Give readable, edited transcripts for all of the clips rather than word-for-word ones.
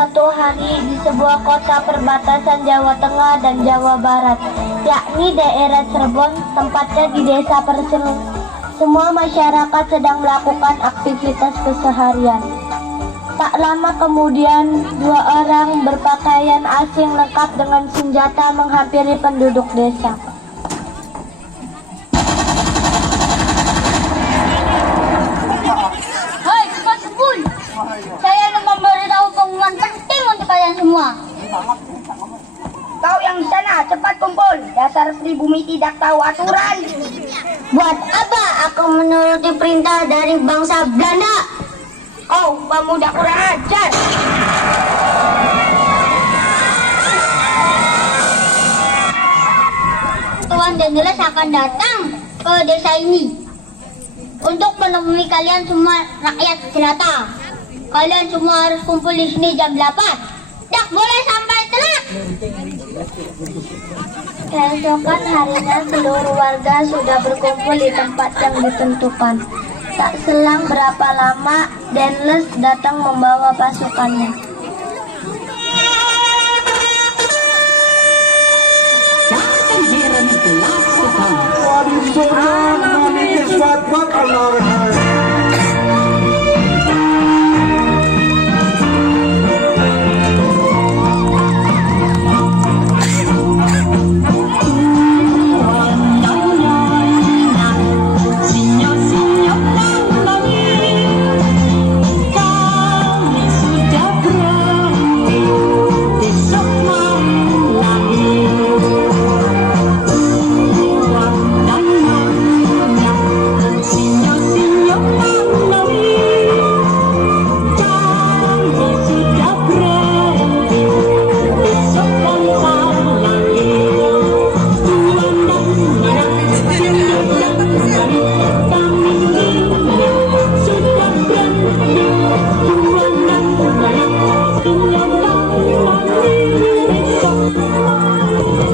suatu hari di sebuah kota perbatasan Jawa Tengah dan Jawa Barat, yakni daerah Cirebon, tempatnya di desa Perselu. Semua masyarakat sedang melakukan aktivitas keseharian. Tak lama kemudian, dua orang berpakaian asing lengkap dengan senjata menghampiri penduduk desa. Hai, cepat sebul! Saya ingin memberitahu pengumuman penting untuk kalian semua. Kau yang di sana, cepat kumpul. Dasar pribumi tidak tahu aturan. Buat apa aku menuruti perintah dari bangsa Belanda? Oh, pemuda kurang ajar. Tuan Danieles akan datang ke desa ini untuk menemui kalian semua rakyat jelata. Kalian semua harus kumpul di sini jam 8. Tak boleh sampai telat. Keesokan harinya seluruh warga sudah berkumpul di tempat yang ditentukan. Tak selang berapa lama, Danieles datang membawa pasukannya.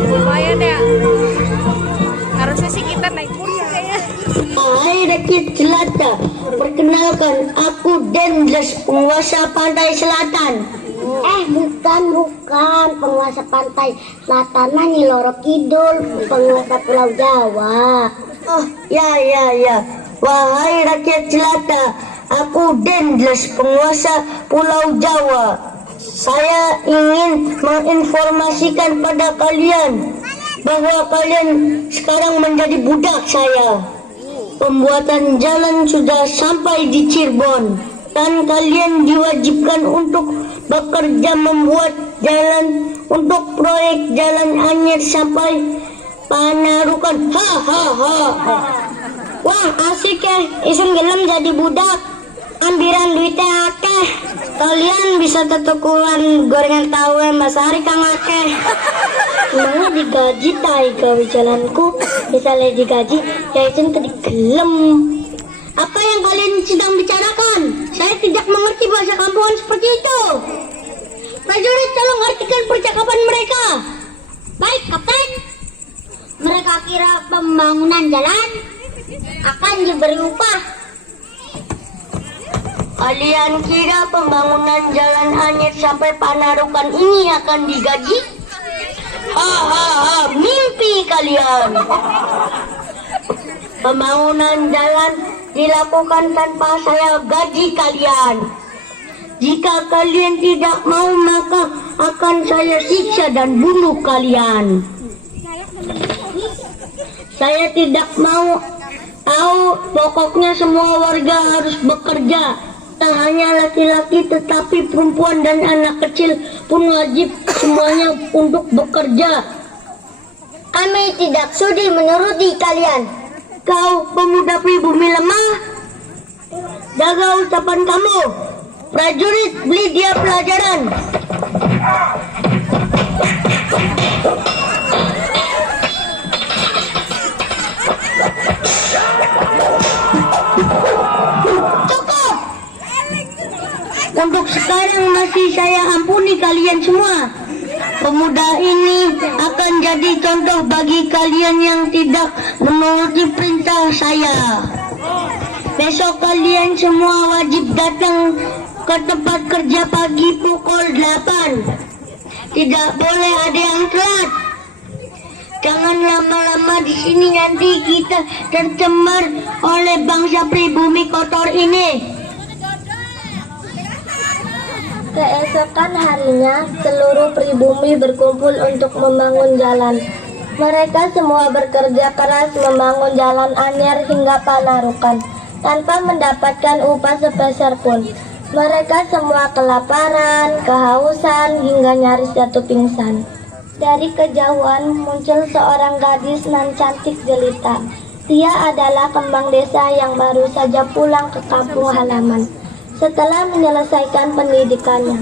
Lumayan ya, harusnya sih kita naik kursi kayaknya. Hai rakyat jelata, perkenalkan aku Danieles, penguasa pantai selatan. Bukan penguasa pantai selatan, Nyi Loro Kidul, penguasa Pulau Jawa. Oh, ya. Wahai rakyat jelata, aku Danieles, penguasa Pulau Jawa. Saya ingin menginformasikan pada kalian bahwa kalian sekarang menjadi budak saya. Pembuatan jalan sudah sampai di Cirebon dan kalian diwajibkan untuk bekerja membuat jalan untuk proyek jalan Anyer sampai Panarukan. Wah, asik ya, isun gelem jadi budak. Ambiran duitnya akeh. Kalian bisa tetukuran gorengan tahu Mas Hari Kang akeh. Mau digaji tai gawe jalanku, misalnya digaji, ya isun tadi gelem. Apa yang kalian sedang bicarakan? Saya tidak mengerti bahasa kampungan seperti itu. Prajurit, tolong artikan percakapan mereka. Baik, Kapten. Mereka kira pembangunan jalan akan diberi upah. Kalian kira pembangunan jalan Anyer sampai Panarukan ini akan digaji? Mimpi kalian. Pembangunan jalan dilakukan tanpa saya gaji kalian. Jika kalian tidak mau, maka akan saya siksa dan bunuh kalian. Saya tidak mau tahu, pokoknya semua warga harus bekerja. Tak hanya laki-laki tetapi perempuan dan anak kecil pun wajib semuanya untuk bekerja. Kami tidak sudi menuruti kalian. Kau pemuda pribumi lemah, jaga ucapan kamu. Prajurit, beri dia pelajaran. Cukup. Untuk sekarang masih saya ampuni kalian semua. Pemuda ini akan jadi contoh bagi kalian yang tidak menuruti perintah saya. Besok kalian semua wajib datang ke tempat kerja pagi pukul 8. Tidak boleh ada yang telat. Jangan lama-lama di sini, nanti kita tercemar oleh bangsa pribumi kotor ini. Keesokan harinya, seluruh pribumi berkumpul untuk membangun jalan. Mereka semua bekerja keras membangun jalan anyar hingga Panarukan, tanpa mendapatkan upah sepeser pun. Mereka semua kelaparan, kehausan, hingga nyaris jatuh pingsan. Dari kejauhan muncul seorang gadis nan cantik jelita. Ia adalah kembang desa yang baru saja pulang ke kampung halaman setelah menyelesaikan pendidikannya.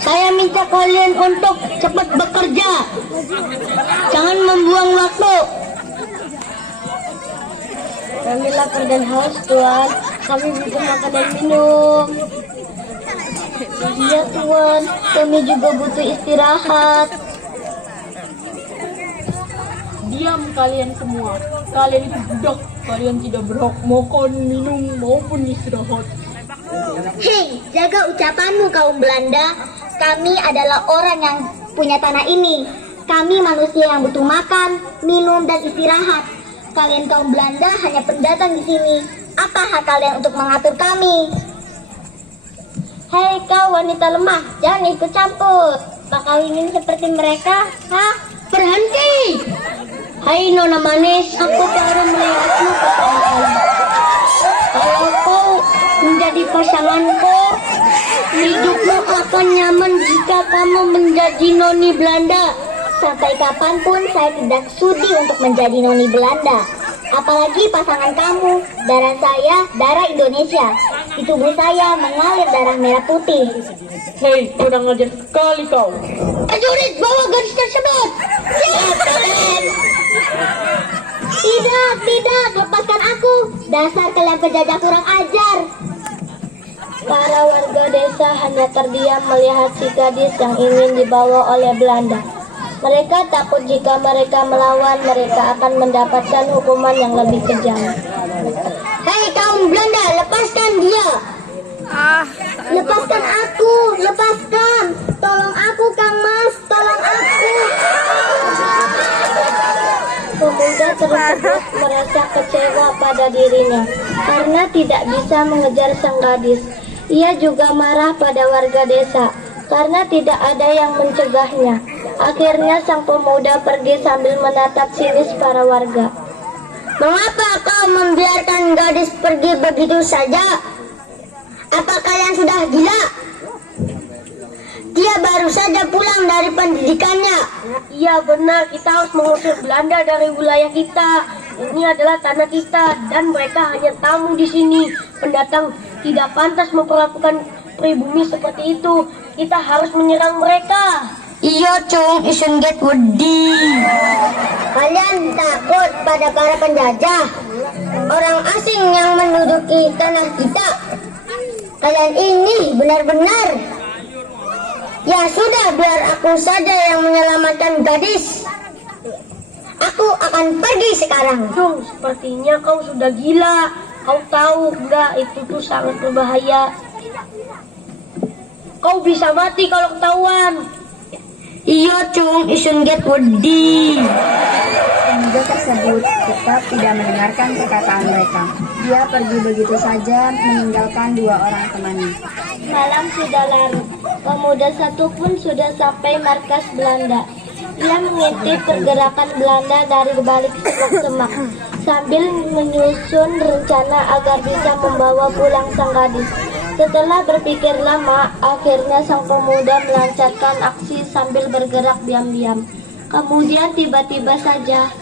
Saya minta kalian untuk cepat bekerja. Jangan membuang waktu. Kami lapar dan haus, Tuan. Kami butuh makan dan minum. Iya, Tuan. Kami juga butuh istirahat. Diam kalian semua. Kalian itu budak. Kalian tidak berhak makan, minum, maupun istirahat. Hei, jaga ucapanmu kaum Belanda. Kami adalah orang yang punya tanah ini. Kami manusia yang butuh makan, minum, dan istirahat. Kalian kaum Belanda hanya pendatang di sini. Apa hak kalian untuk mengatur kami? Hei kau wanita lemah, jangan ikut campur. Bakal ingin seperti mereka, hah? Berhenti! Hai Nona Manis, aku baru melihatmu pertama kali. Kalau kau menjadi pasanganku, hidupmu akan nyaman jika kamu menjadi noni Belanda. Sampai kapanpun saya tidak sudi untuk menjadi noni Belanda. Apalagi pasangan kamu. Darah saya, darah Indonesia. Di tubuh saya mengalir darah merah putih. Hei, kurang ajar sekali kau. Prajurit, bawa gadis tersebut. Siap, Kapten. Tidak, lepaskan aku. Dasar kalian penjajah kurang ajar. Para warga desa hanya terdiam melihat si gadis yang ingin dibawa oleh Belanda. Mereka takut jika mereka melawan, mereka akan mendapatkan hukuman yang lebih kejam. Hei kaum Belanda, lepaskan dia. Lepaskan aku, lepaskan. Tolong aku, Kang Mas, tolong aku. Pemuda tersebut merasa kecewa pada dirinya karena tidak bisa mengejar sang gadis. Ia juga marah pada warga desa karena tidak ada yang mencegahnya. Akhirnya sang pemuda pergi sambil menatap sinis para warga. Mengapa kau membiarkan gadis pergi begitu saja? Apa kalian sudah gila? Dia baru saja pulang dari pendidikannya. Iya benar, kita harus mengusir Belanda dari wilayah kita. Ini adalah tanah kita dan mereka hanya tamu di sini. Pendatang tidak pantas memperlakukan pribumi seperti itu. Kita harus menyerang mereka. Iya cung, isn't get wedi. Kalian takut pada para penjajah, orang asing yang menduduki tanah kita. Kalian ini benar-benar. Ya sudah, biar aku saja yang menyelamatkan gadis. Aku akan pergi sekarang. Cung, sepertinya kau sudah gila. Kau tahu enggak, itu tuh sangat berbahaya. Kau bisa mati kalau ketahuan. Iya Cung, isun get wedi. Pemuda tersebut tetap tidak mendengarkan perkataan mereka. Dia pergi begitu saja, meninggalkan dua orang temannya. Malam sudah larut. Pemuda satu pun sudah sampai markas Belanda. Ia mengintip pergerakan Belanda dari balik semak-semak sambil menyusun rencana agar bisa membawa pulang sang gadis. Setelah berpikir lama, akhirnya sang pemuda melancarkan aksi sambil bergerak diam-diam. Kemudian tiba-tiba saja,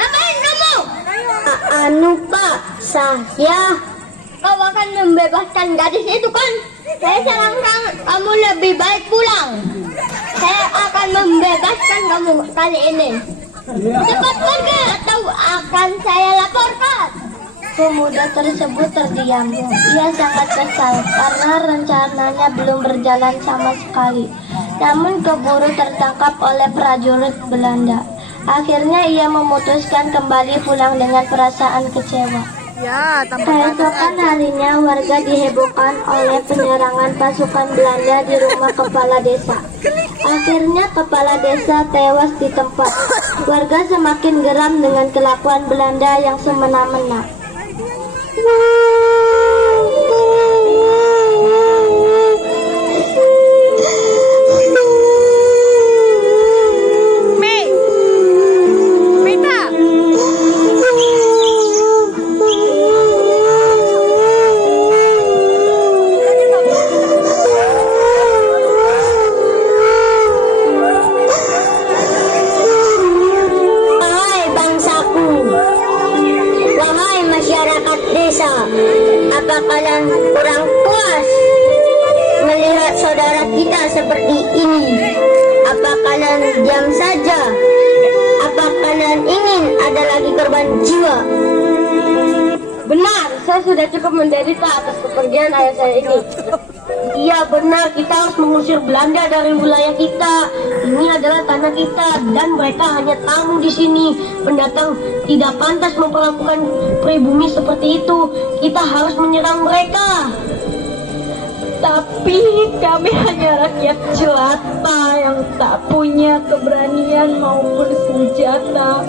"Apain kamu?" Anu Pak, saya. "Kau akan membebaskan gadis itu kan? Saya sarankan kamu lebih baik pulang. Saya akan membebaskan kamu kali ini. Cepat pergi atau akan saya laporkan." Pemuda tersebut terdiam. Ia sangat kesal karena rencananya belum berjalan sama sekali. Namun keburu tertangkap oleh prajurit Belanda. Akhirnya ia memutuskan kembali pulang dengan perasaan kecewa. Ya, tampak Keesokan harinya warga dihebohkan oleh penyerangan pasukan Belanda di rumah kepala desa. Akhirnya kepala desa tewas di tempat. Warga semakin geram dengan kelakuan Belanda yang semena-mena. Meta. Wahai bangsaku, wahai masyarakat desa, apa kalian kurang puas melihat saudara kita seperti ini? Apa kalian diam saja? Apa kalian ingin ada lagi korban jiwa? Benar, saya sudah cukup menderita atas kepergian ayah saya ini. Iya benar, kita harus mengusir Belanda dari wilayah kita. Ini adalah tanah kita dan mereka hanya tamu di sini. Pendatang tidak pantas memperlakukan pribumi seperti itu. Kita harus menyerang mereka. Tapi kami hanya rakyat jelata yang tak punya keberanian maupun senjata.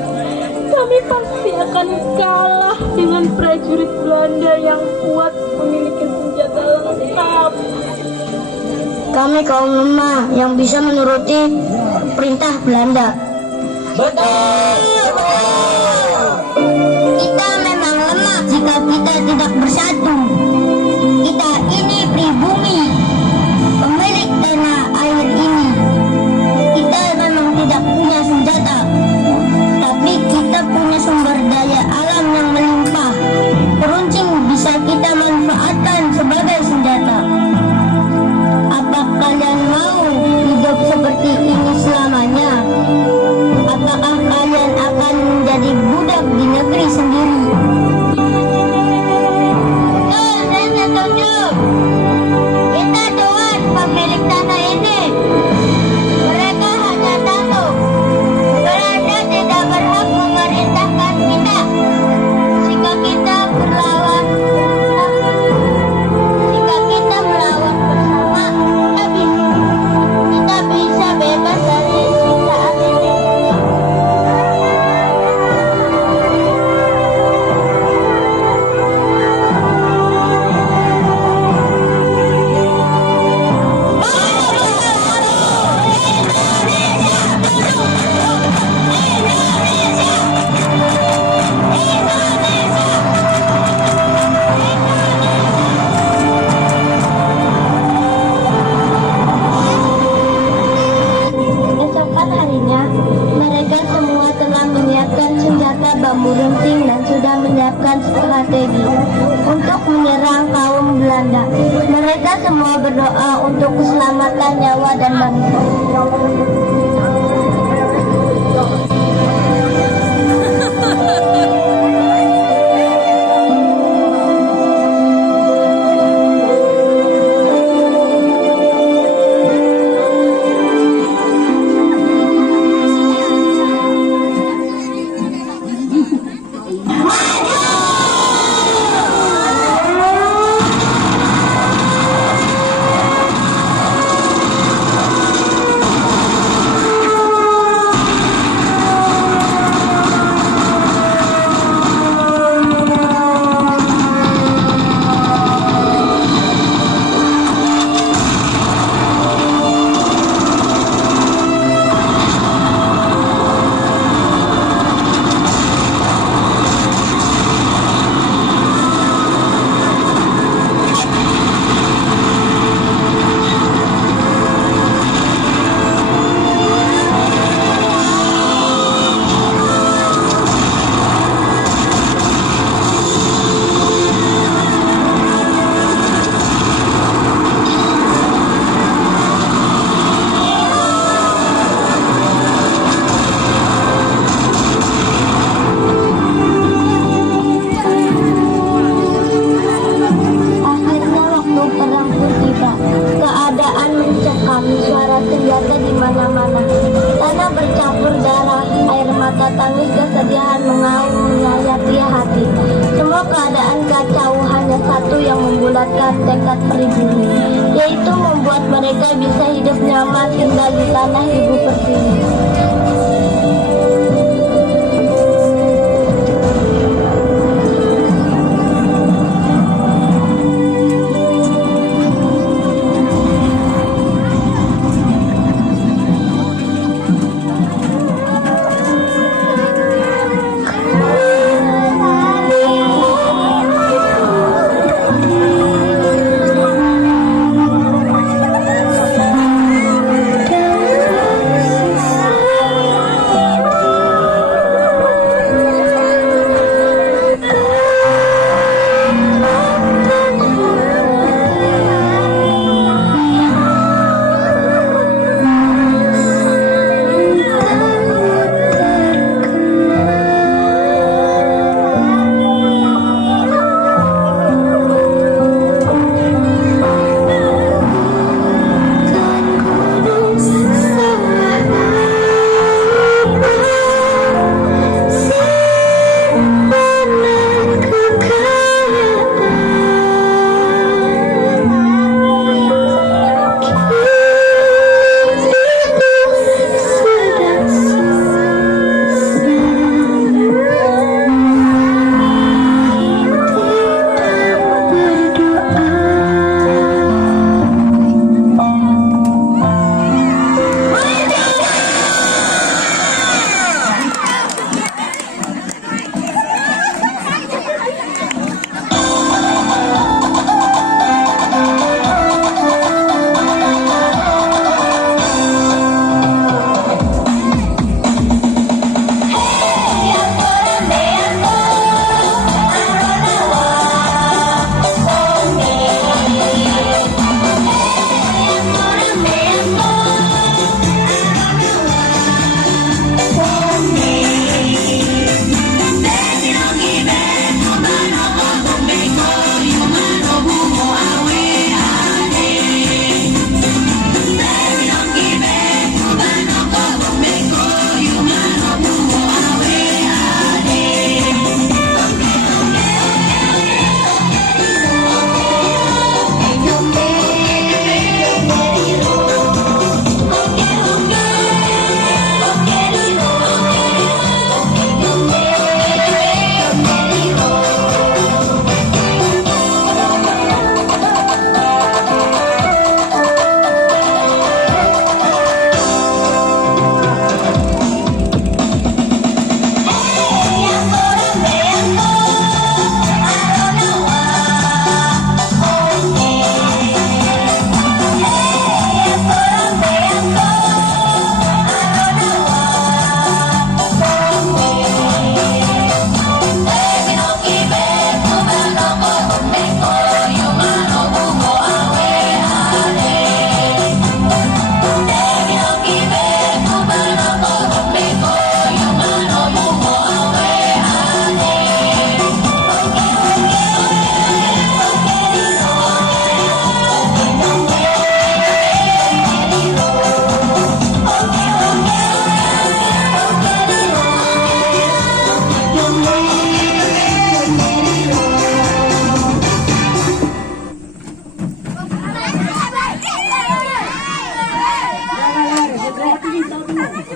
Kami pasti akan kalah dengan prajurit Belanda yang kuat memiliki senjata lengkap. Kami kaum lemah yang bisa menuruti perintah Belanda. Kita memang lemah jika kita tidak bersatu. Kita ini pribumi, pemilik tanah air ini. Kita memang tidak punya senjata, tapi kita punya sumber daya alam yang melimpah. Peruncing bisa kita manfaatkan sebagai senjata. Apa kalian mau hidup seperti ini selamanya? Apakah kalian akan menjadi budak di negeri sendiri? Saya setuju. Kita tuan pemilik tanah ini. Mereka hanya tamu. Belanda tidak berhak memerintahkan kita. Jika kita melawan bersama, kita bisa bebas dari siksaan ini. Esokan harinya, mereka semua telah menyiapkan senjata bambu runcing dan sudah menyiapkan strategi untuk menyerang kaum Belanda. Mereka semua berdoa untuk keselamatan nyawa dan bangsa. tanah. Tanah bercampur darah, air mata tangis kesedihan menghayati hati. Semua keadaan kacau, hanya satu yang membulatkan tekad pribumi, yaitu membuat mereka bisa hidup nyaman tinggal di tanah ibu pertiwi.